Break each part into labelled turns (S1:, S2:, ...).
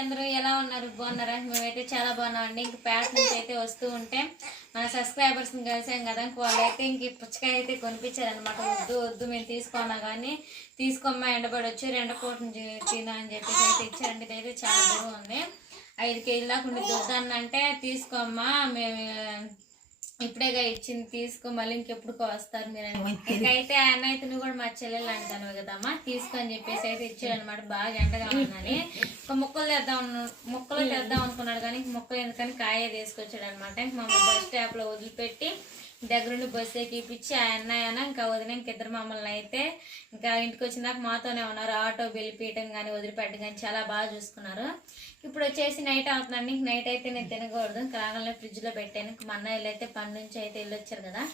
S1: అందరూ ఎలా ఉన్నారు? బాగున్నారా? మేమైతే చాలా బాగున్నామండి. ఇంక ప్యాట్ నుంచి అయితే వస్తూ ఉంటే మన సబ్స్క్రైబర్స్ కలిసాం కదా ఇంక అయితే ఇంక పుచ్చకాయ అయితే కొనిపించారనమాట వద్దు వద్దు మేము తీసుకున్నా కానీ తీసుకోమ్మా ఎండబడి వచ్చి రెండు కోట్లు తినా అని చెప్పేసి అయితే ఇచ్చారండి. ఇదైతే చాలా బాగుంది. ఐదు కేజీల దాకా ఉండి వద్దన్నంటే తీసుకోమ్మా మేము ఇప్పుడేగా ఇచ్చింది తీసుకో మళ్ళీ ఇంకెప్పుడు వస్తారు మీరు అని. ఇంకైతే అన్న అయితే నువ్వు కూడా మా చెల్లెలు అంటాను కదమ్మా తీసుకో అని చెప్పేసి అయితే ఇచ్చాడు అనమాట బాగా ఎండగా ఉందని. ఒక ముక్కలు తెద్దాం ముక్కలు తెద్దాం అనుకున్నాడు కానీ ముక్కలు ఎందుకని కాయ తీసుకొచ్చాడు అనమాట ఇంక బస్ స్టాప్లో వదిలిపెట్టి దగ్గరుండి బస్సు ఎక్కిపించి ఆ అన్నయ్యన ఇంకా వదిన ఇంక ఇద్దరు మమ్మల్ని అయితే ఇంకా ఇంటికి వచ్చినాక మాతోనే ఉన్నారు. ఆటో వెళ్ళిపోయటం కానీ వదిలిపెట్టడం కానీ చాలా బాగా చూసుకున్నారు. ఇప్పుడు వచ్చేసి నైట్ ఇంక నైట్ అయితే నేను తినకూడదు. ఇంకా రాగానే ఫ్రిడ్జ్లో పెట్టాను. మా అన్నయ్యలు అయితే పని నుంచి అయితే వెళ్ళొచ్చారు కదా.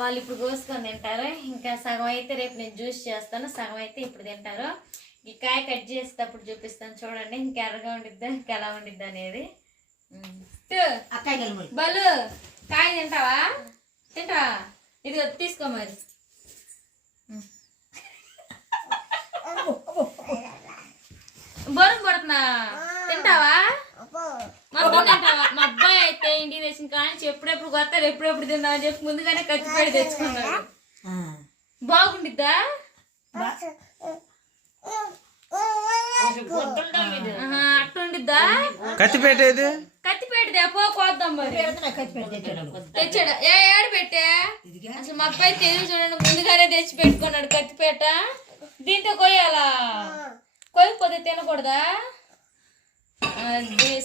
S1: వాళ్ళు ఇప్పుడు కోసుకొని తింటారు. ఇంకా సగం అయితే రేపు నేను జ్యూస్ చేస్తాను. సగం అయితే ఇప్పుడు తింటారు. ఈ కాయ కట్ చేసేటప్పుడు చూపిస్తాను చూడండి. ఇంకా ఎర్రగా ఉండిద్దా? ఇంకా ఎలా ఉండిద్దా అనేది. బలు కాయ తింటావా? తింటావా ఇది తీసుకో మరి. బరువు పడుతున్నా తింటావా? మొత్తం తింటావా? మా అబ్బాయి అయితే ఇంటికి తెచ్చిన కానీ ఎప్పుడెప్పుడు కొత్తారు ఎప్పుడెప్పుడు తిందాం అని చెప్పి ముందుగానే కత్తిపేడి తెచ్చుకున్నాడు. బాగుండిద్దా? అట్టుండిద్దా?
S2: కత్తి పెట్టేది?
S1: కత్తిపేట పో కోద్దాం మరి.
S3: తెచ్చాడు.
S1: ఏ ఏడు పెట్టా? అసలు మా అబ్బాయి తెలివి చూడండి ముందుగానే తెచ్చి పెట్టుకున్నాడు కత్తిపేట దీంతో కొయ్యాలా? కొయ్యకపోతే తినకూడదా?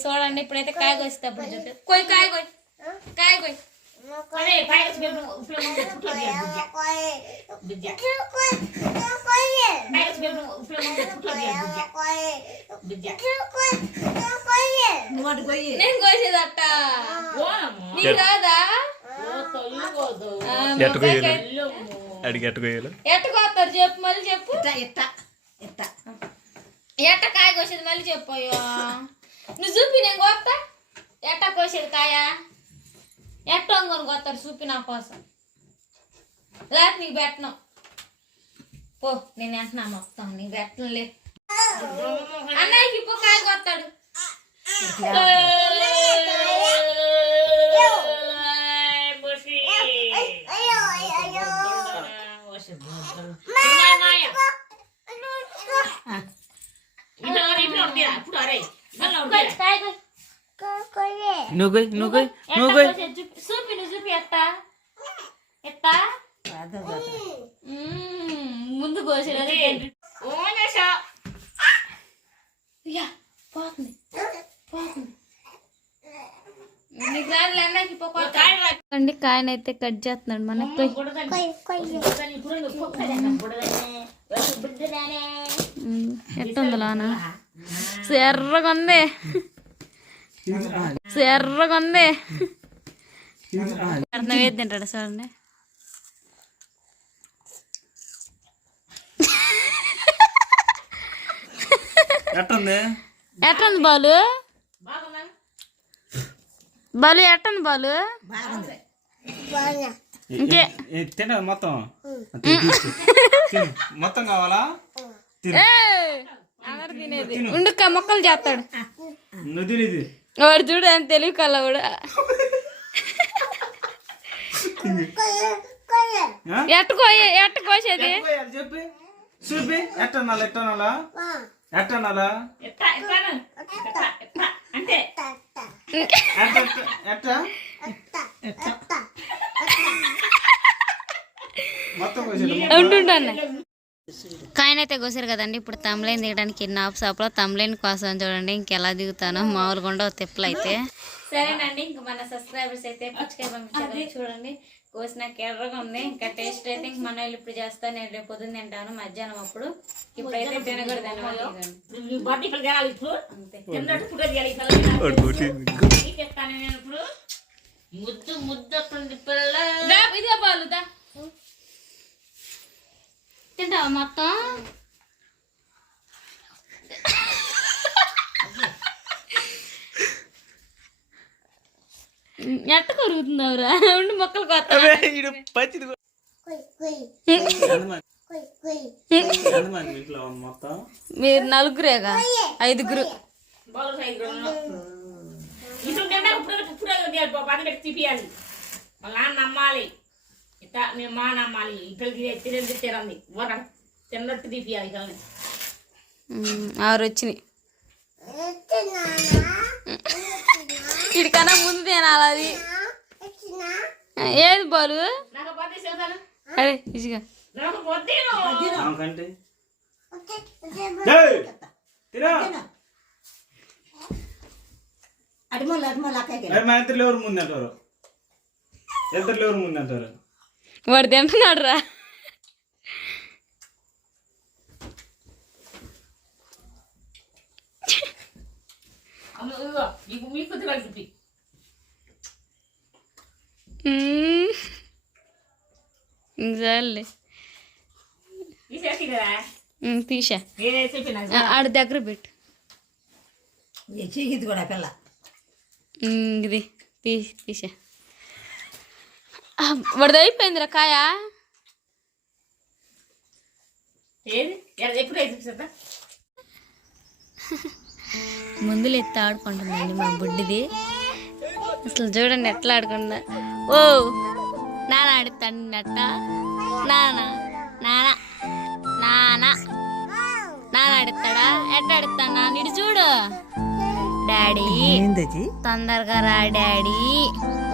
S1: చూడండి ఇప్పుడైతే కాయ కోసేటప్పుడు చూపి కొయ్యి. కాయ కొయ్యి.
S2: ఎట్ట అడిగి ఎట్ట కొయ్యాలి?
S1: ఎట్ట కోస్తారు చెప్పు మళ్ళీ చెప్పు.
S3: ఇట్ట ఇట్ట
S1: ఎట్ట. కాయ కోసేది మళ్ళీ చెప్పు నువ్వు చూపి నేను కోస్తా ఎట్ట కోసేది కాయ? ఎట్ట వంగని కోస్తారు చూపి నా కోసం లేకపోతే నీకు పెట్టను పో నేను వెంటనే మొత్తం నీకు పెట్టనులే అన్నయ్యకి పో కాయ కొత్తాడు కాయ కోయ్.
S2: నువ్వు కొయ్ నువ్వు కొయ్
S1: ఎట్ట? ఎట్ట. ముందు కోసేది పోతుంది. పోతుంది. అన్నకి అండి కాయనైతే కట్ చేస్తున్నాడు మనకి. ఎట్టుంది లానా ఎర్రగా ఉంది. ఎర్రగా ఉంది. తింటాడు చూడండి
S2: ఎట్టుంది?
S1: ఎట్టుంది బాలు? బాలు ఎట్టంది బాలు? ఇంకే.
S2: మొత్తం. మొత్తం కావాలా!
S1: అందరు తినేది? ఉండుక్క మొక్కలు చేస్తాడు.
S2: నువ్వు తిని ఇది
S1: వాడు చూడు అని తెలివి కల్లా కూడా? ఎట్టుకో
S2: చెప్పి. చూపి ఎట్టనాలా ఎట్టనాలా? ఎట్టనాలా? ఎట్ట ఎట్ట ఎట్ట. మొత్తం కోసేది
S1: ఉంటుండన్న కాయనైతే కోసారు కదండి ఇప్పుడు తమ్లైన్ దిగడానికి నాప్ షాప్లో తమ్లైన్ కోసం చూడండి ఇంకెలా దిగుతానో మామూలుగా ఉండవు తిప్పలు అయితే సరేనండి ఇంక మన సబ్స్క్రైబర్స్ అయితే పుచ్చకాయ పంపించారు. చూడండి కోసినాక ఎర్రగా ఉంది. ఇంకా టేస్ట్ అయితే ఇంక మన వాళ్ళు ఇప్పుడు చేస్తా నేను రేపు పొద్దున్న తింటాను మధ్యాహ్నం అప్పుడు. ఇప్పుడైతే తినకూడదు. ముద్దు ముద్దు పిల్ల. ఇదిగా పాలు తింటావా మొత్తం? ఎట్ట కరుగుతుందవరా ఉండి మొక్కలు కొత్త. మీరు నలుగురేగా ఐదుగురు
S4: నమ్మాలి ఇట్లా మేము మా నమ్మాలి ఇట్లా ఊరక తిన్నట్టు తీపియాలి
S1: ఆరు వచ్చినాయి ఇడికన్నా ముందు తినాలి అది ఏది బాలు? అరే ఇదిగా.
S4: నాకు పోతే
S2: ఆమెకంటే ఏయ్! తిరా
S3: అడిమోళ్ళు అడిమోళ్ళు అక్కడికి
S2: ఏ, మా ఇద్దరు ఎవరు ముందు అంటారు ఇద్దరు ఎవరు ముందు అంటారు
S1: వాడు తింటున్నాడు రా
S4: మీకు మీకు కదా
S1: ఉమ్, తీసా ఆడ దగ్గర పెట్టు
S3: చీకిది కూడా పిల్ల
S1: ఇది తీ తీసా ఆ, వాడిది అయిపోయిందిరా కాయ
S4: ఏది ఎప్పుడు చూపిస్తా
S1: ముందులు ఎత్తి ఆడుకుంటుందండి మా బుడ్డిది. అసలు చూడండి ఎట్లా ఆడుకుందా ఓ నాన్న ఆడుతాడట నాన్న నాన్న నాన్న నాన్న ఆడుతాడా ఎట్ట ఆడుతాడు నాన్న? ఇటు చూడు. డాడీ తొందరగా రా డాడీ.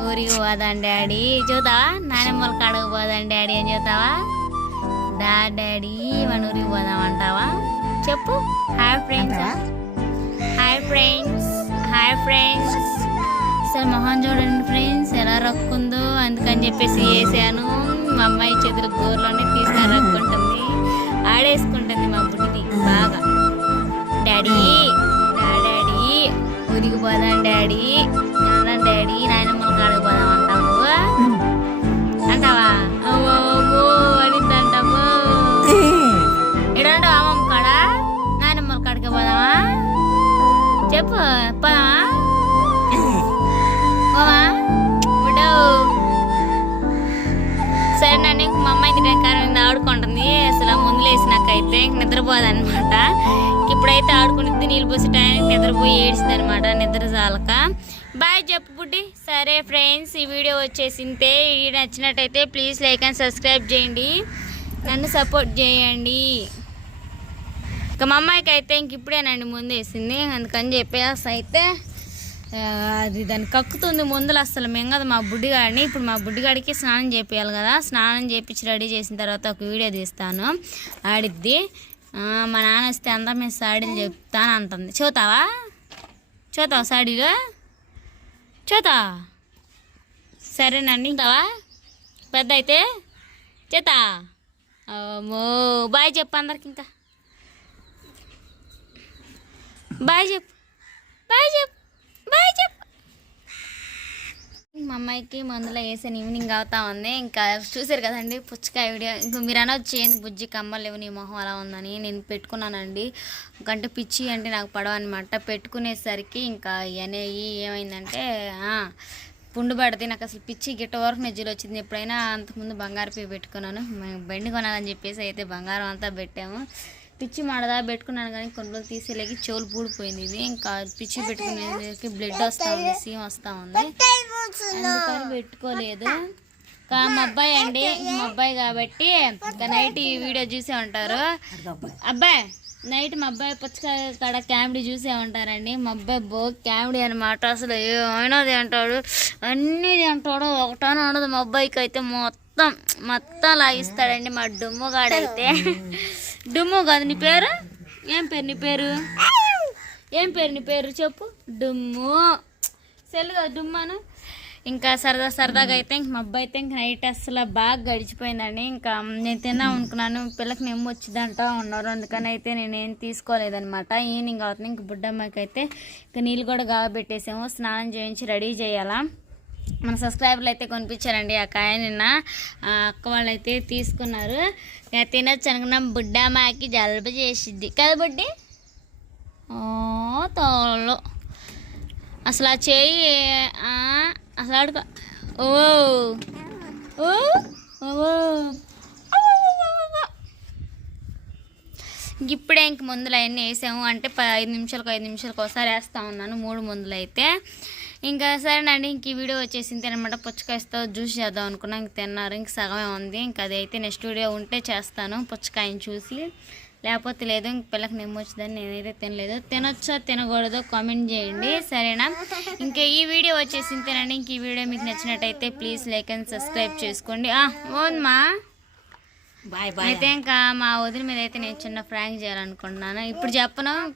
S1: ఊరికి పోదాం డాడీ. చూద్దావా నానమ్మల కాడకు పోదాం డాడీ అని చూద్దావా డా డాడీ మన ఊరికి పోదాం అంటావా? చెప్పు. Hi friends hi friends hi friends sir Mohan చూడండి ఫ్రెండ్స్ ఎలా రక్కుందో అందుకని చెప్పేసి వేసాను మా అమ్మాయి చేతుల గోర్లోనే తీసాను చెప్పు పోదామా పోమా బుడ్డవు సరే నన్ను ఇంక మా అమ్మాయి ప్రకారం మీద ఆడుకుంటుంది అసలు ముందు లేసినాకైతే ఇంక నిద్రపోదన్నమాట ఇప్పుడైతే ఆడుకునిద్ది నీళ్ళు పోసే టైంకి నిద్రపోయి ఏడుస్తుంది అనమాట నిద్ర చాలక బాయ్ చెప్పు బుడ్డి సరే ఫ్రెండ్స్ ఈ వీడియో వచ్చేసింతే ఈ నచ్చినట్టయితే ప్లీజ్ లైక్ అండ్ సబ్స్క్రైబ్ చేయండి నన్ను సపోర్ట్ చేయండి ఇక మా అమ్మాయికి అయితే ఇంక ఇప్పుడేనండి ముందు వేసింది అందుకని చెప్పేసి అయితే అది దాన్ని కక్కుతుంది ముందులు అసలు మింగదు మా బుడ్డిగాడిని. ఇప్పుడు మా బుడ్డిగాడికి స్నానం చేపియాలి కదా. స్నానం చేపించి రెడీ చేసిన తర్వాత ఒక వీడియో తీస్తాను. ఆడిద్ది. మా నాన్న వస్తే అందరం మేము సాడీలు చెప్తాను అంటుంది. చూతావా? చూతావా సాడీలు చూతా సరేనండి ఇంకావా పెద్ద అయితే చేతా ఓ బాయ్ చెప్పు అందరికి ఇంకా. బాయ్ చెప్పు. బాయ్ చెప్పు. బాయ్ చెప్పు. మా అమ్మాయికి మందులో వేసాను ఈవినింగ్ అవుతా ఉంది. ఇంకా చూసారు కదండి పుచ్చకాయ వీడియో. ఇంకా మీరు అనొచ్చు ఏంది బుజ్జి కమ్మలు లేవు నీ మొహం అలా ఉందని. నేను పెట్టుకున్నానండి. అంటే పిచ్చి అంటే నాకు పడవ అనమాట పెట్టుకునేసరికి ఇంకా అనేవి ఏమైందంటే పుండు పడితే నాకు అసలు పిచ్చి గిట్ట వరకు నెజ్జులు వచ్చింది. ఎప్పుడైనా అంతకుముందు బంగారు పే పెట్టుకున్నాను. మేము బండి కొనాలని చెప్పేసి అయితే బంగారం అంతా పెట్టాము. పిచ్చి మాడదా పెట్టుకున్నాను కానీ కొన్ని రోజులు తీసేలేకి చెవులు పూడిపోయింది ఇది ఇంకా పిచ్చి పెట్టుకునేసరికి బ్లడ్ వస్తూ ఉంది సీమ్ వస్తూ ఉంది. అందుకని పెట్టుకోలేదు. ఇంకా మా అబ్బాయి అండి మా అబ్బాయి కాబట్టి ఇంకా నైట్ ఈ వీడియో చూసే ఉంటారు. అబ్బాయి నైట్ మా అబ్బాయి పుచ్చకాయ కాడ క్యామిడీ చూసే ఉంటారండి. మా అబ్బాయి బో కామెడీ అనమాట అసలు ఏమైనాది అంటాడు అన్నీ తింటాడు ఒకటాను ఉండదు మా అబ్బాయికి అయితే మొత్తం మొత్తం లాగిస్తాడండి మా డుమ్ముగాడైతే డుమ్ము కాదు నీ పేరు? ఏం పేరు నీ పేరు? ఏం పేరు నీ పేరు చెప్పు? డుమ్ము. సెల్ కాదు డుమ్మాను ఇంకా సరదా సరదాగా అయితే ఇంక మా అబ్బాయి అయితే ఇంక నైట్ అసలు బాగా గడిచిపోయిందండి. ఇంకా నేను తిన్నా అనుకున్నాను పిల్లకి నెమ్మ వచ్చిందంట ఉన్నారు అందుకని అయితే నేనేం తీసుకోలేదనమాట ఈవినింగ్ అవుతుంది ఇంక బుడ్డమ్మకి అయితే ఇంక నీళ్ళు కూడా గాబెట్టేసాము స్నానం చేయించి రెడీ చేయాలా. మన సబ్స్క్రైబర్లు అయితే కొనిపించారండి ఆ కాయ నిన్న. అక్క వాళ్ళు అయితే తీసుకున్నారు. ఇక తినొచ్చు అనుకున్నాం. మాకి జలుబు చేసిద్ది. కదా బుడ్డి? ఓ తోలు. అసలు ఆ చేయి అసలు ఆడుకో. ఓ. ఓ. ఇప్పుడే ఇంక మందులు అవన్నీ వేసాము. అంటే ఐదు నిమిషాలకు ఐదు నిమిషాలకు ఒకసారి వేస్తూ ఉన్నాను. మూడు మందులు అయితే. ఇంకా సరేనండి ఇంక ఈ వీడియో వచ్చేసింది అనమాట పుచ్చకాయతో జ్యూస్ చేద్దాం అనుకున్నా ఇంక తిన్నారు ఇంక సగమే ఉంది ఇంకా అది అయితే నెక్స్ట్ వీడియో ఉంటే చేస్తాను పుచ్చకాయని చూసి. లేకపోతే లేదు ఇంక పిల్లకి నెమ్మ వచ్చిందని నేనైతే తినలేదు. తినొచ్చో తినకూడదో కామెంట్ చేయండి సరేనా? ఇంకా ఈ వీడియో వచ్చేసింది తినండి ఇంక ఈ వీడియో మీకు నచ్చినట్టయితే ప్లీజ్ లైక్ అండ్ సబ్స్క్రైబ్ చేసుకోండి. ఓన్మా?
S3: బాయ్ బాయ్
S1: అయితే ఇంకా మా వదిన మీద అయితే నేను చిన్న ఫ్రాంక్ చేయాలనుకుంటున్నాను. ఇప్పుడు చెప్పను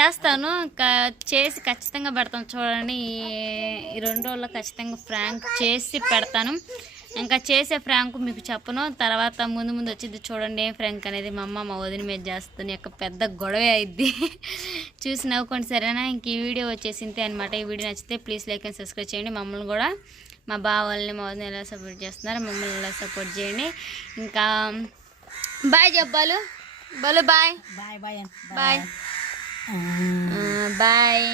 S1: చేస్తాను చేసి ఖచ్చితంగా పెడతాను. చూడండి ఈ- ఈ రెండు రోజుల్లో ఖచ్చితంగా ఫ్రాంక్ చేసి పెడతాను. ఇంకా చేసే ఫ్రాంక్ మీకు చెప్పను. తర్వాత ముందు ముందు వచ్చింది చూడండి ఏం ఫ్రాంక్ అనేది మా అమ్మ మా వదిన మీద చేస్తుంది. యొక్క పెద్ద గొడవ అయింది చూసి నవ్వుకోండి సరేనా? ఇంక ఈ వీడియో వచ్చేసింది అనమాట ఈ వీడియో నచ్చితే ప్లీజ్ లైక్ అండ్ సబ్స్క్రైబ్ చేయండి. మమ్మల్ని కూడా మా బావల్ని మా వదిన ఎలా సపోర్ట్ చేస్తున్నారు మమ్మల్ని ఎలా సపోర్ట్ చేయండి. ఇంకా bye చెప్పాలు. Balu bye
S3: bye bye
S1: bye bye